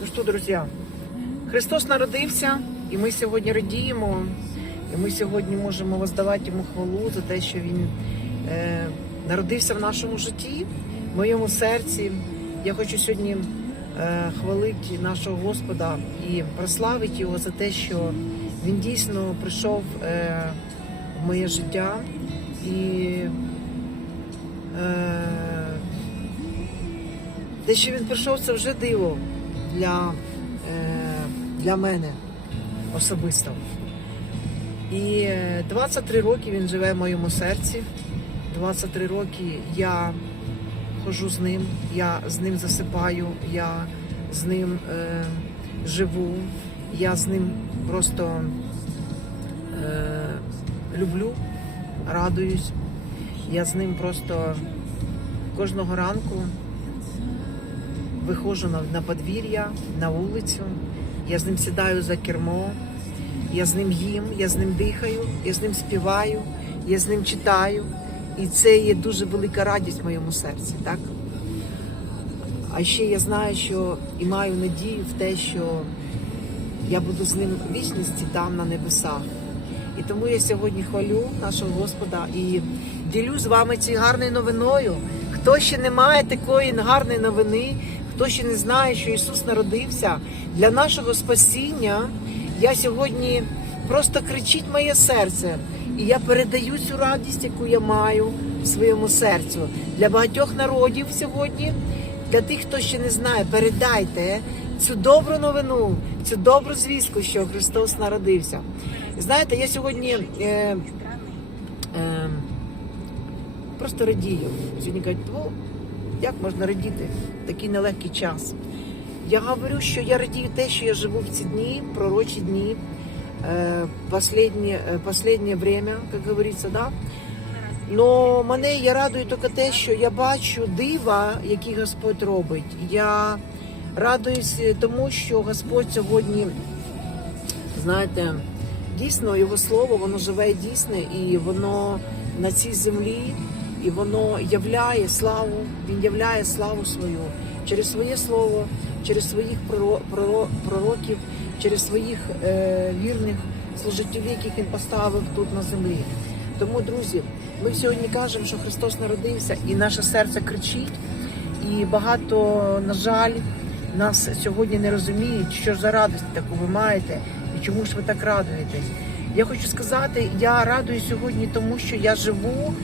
Ну що, друзі, Христос народився, і ми сьогодні радіємо, і ми сьогодні можемо воздавати йому хвалу за те, що він е, народився в нашому житті, в моєму серці. Я хочу сьогодні е, хвалити нашого Господа і прославити його за те, що він дійсно прийшов е, в моє життя і. Е, те, що він прийшов, це вже диво для, е, для мене особисто. І е, 23 роки він живе в моєму серці. 23 роки я ходжу з ним, я з ним засипаю, я з ним е, живу, я з ним просто е, люблю, радуюсь. Я з ним просто кожного ранку виходжу на, на подвір'я, на вулицю, я з ним сідаю за кермо, я з ним їм, я з ним дихаю, я з ним співаю, я з ним читаю. І це є дуже велика радість в моєму серці, так? А ще я знаю, що і маю надію в те, що я буду з ним в вічності там на небесах. І тому я сьогодні хвалю нашого Господа і ділю з вами цією гарною новиною. Хто ще не має такої гарної новини, хто ще не знає, що Ісус народився для нашого спасіння, я сьогодні просто кричить моє серце. І я передаю цю радість, яку я маю в своєму серцю для багатьох народів сьогодні. Для тих, хто ще не знає, передайте цю добру новину, цю добру звістку, що Христос народився. Знаєте, я сьогодні е, е, просто радію. Сьогодні кажуть, як можна радіти в такий нелегкий час? Я говорю, що я радію те, що я живу в ці дні, пророчі дні, е, последнє, е, последнє время, як говориться, да? Но мене я радую тільки те, що я бачу дива, які Господь робить. Я радуюсь тому, що Господь сьогодні, знаєте, дійсно його слово, воно живе дійсне, і воно на цій землі, і воно являє славу, він являє славу свою через своє слово, через своїх проро- проро- пророків, через своїх е, вірних служителів, яких він поставив тут на землі. Тому, друзі, ми сьогодні кажемо, що Христос народився, і наше серце кричить. І багато, на жаль, нас сьогодні не розуміють, що за радість таку ви маєте і чому ж ви так радуєтесь. Я хочу сказати, я радую сьогодні, тому що я живу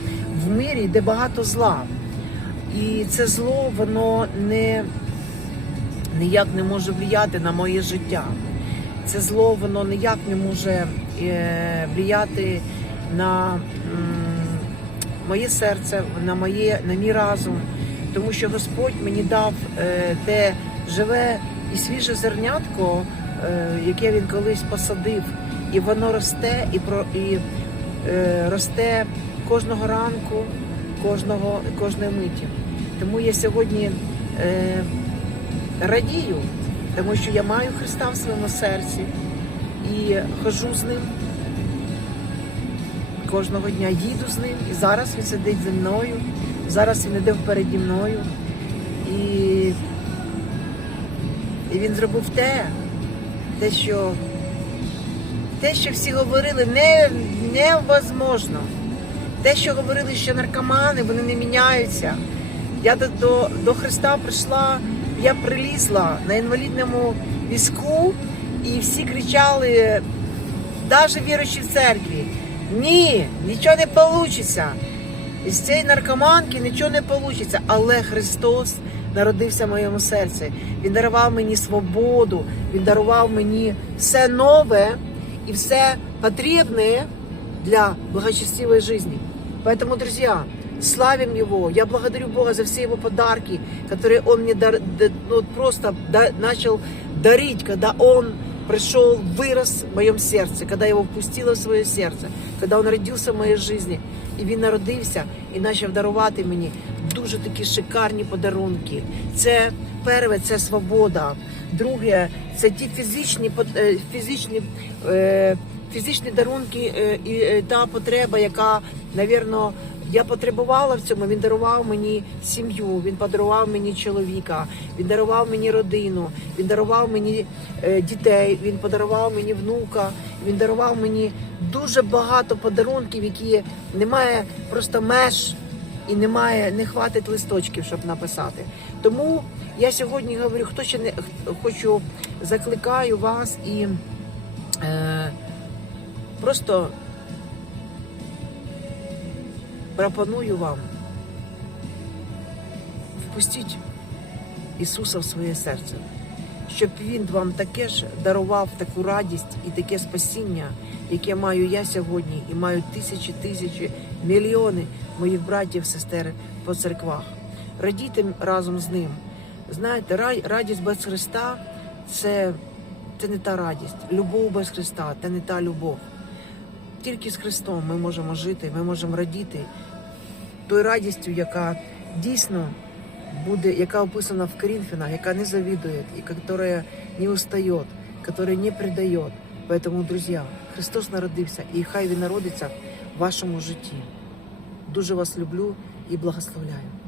в мирі, де багато зла. І це зло, воно не ніяк не може впливати на моє життя. Це зло, воно ніяк не може е, впливати на моє серце, на моє, на мій разум, тому що Господь мені дав е, те живе і свіже зернятко, е, яке він колись посадив, і воно росте і про і росте кожного ранку, кожного кожної миті. Тому я сьогодні е, радію, тому що я маю Христа в своєму серці і хожу з ним кожного дня їду з ним, і зараз він сидить зі мною, зараз він іде впереді мною. І, і він зробив те, те, що те, що всі говорили, не, невозможно. Те, що говорили, що наркомани, вони не міняються. Я до, до, до Христа прийшла, я прилізла на інвалідному візку, і всі кричали, навіть віруючі в церкві, ні, нічого не вийде. Із цієї наркоманки нічого не вийде. Але Христос народився в моєму серці. Він дарував мені свободу, Він дарував мені все нове і все потрібне для благочестивой жизни. Поэтому, друзья, славим Его. Я благодарю Бога за все Его подарки, которые Он мне дар, да- ну, вот просто да- начал дарить, когда Он пришел, вырос в моем сердце, когда я его впустила в своє серце, когда он родився в моїй житті, і він народився і почав дарувати мені дуже такі шикарні подарунки. Це перше, це свобода. Друге, це ті фізичні пот- е, фізичні. е, Фізичні дарунки е, і е, та потреба, яка, навірно, Я потребувала в цьому. Він дарував мені сім'ю, він подарував мені чоловіка, він дарував мені родину, він дарував мені е, дітей, він подарував мені внука, він дарував мені дуже багато подарунків, які немає просто меж і немає, не хватить листочків, щоб написати. Тому я сьогодні говорю, хто ще не хочу, закликаю вас і просто пропоную вам впустіть Ісуса в своє серце, щоб Він вам таке ж дарував таку радість і таке спасіння, яке маю я сьогодні, і маю тисячі, тисячі, мільйони моїх братів, сестер по церквах. Радійте разом з ним. Знаєте, рай- радість без Христа це, це не та радість. Любов без Христа це не та любов. Тільки з Христом ми можемо жити, ми можемо радіти тою радістю, яка дійсно буде, яка описана в Коринфянах, яка не завидує, і яка не устає, яка не предає. Поэтому, друзі, Христос народився, і хай Він народиться в вашому житті. Дуже вас люблю і благословляю.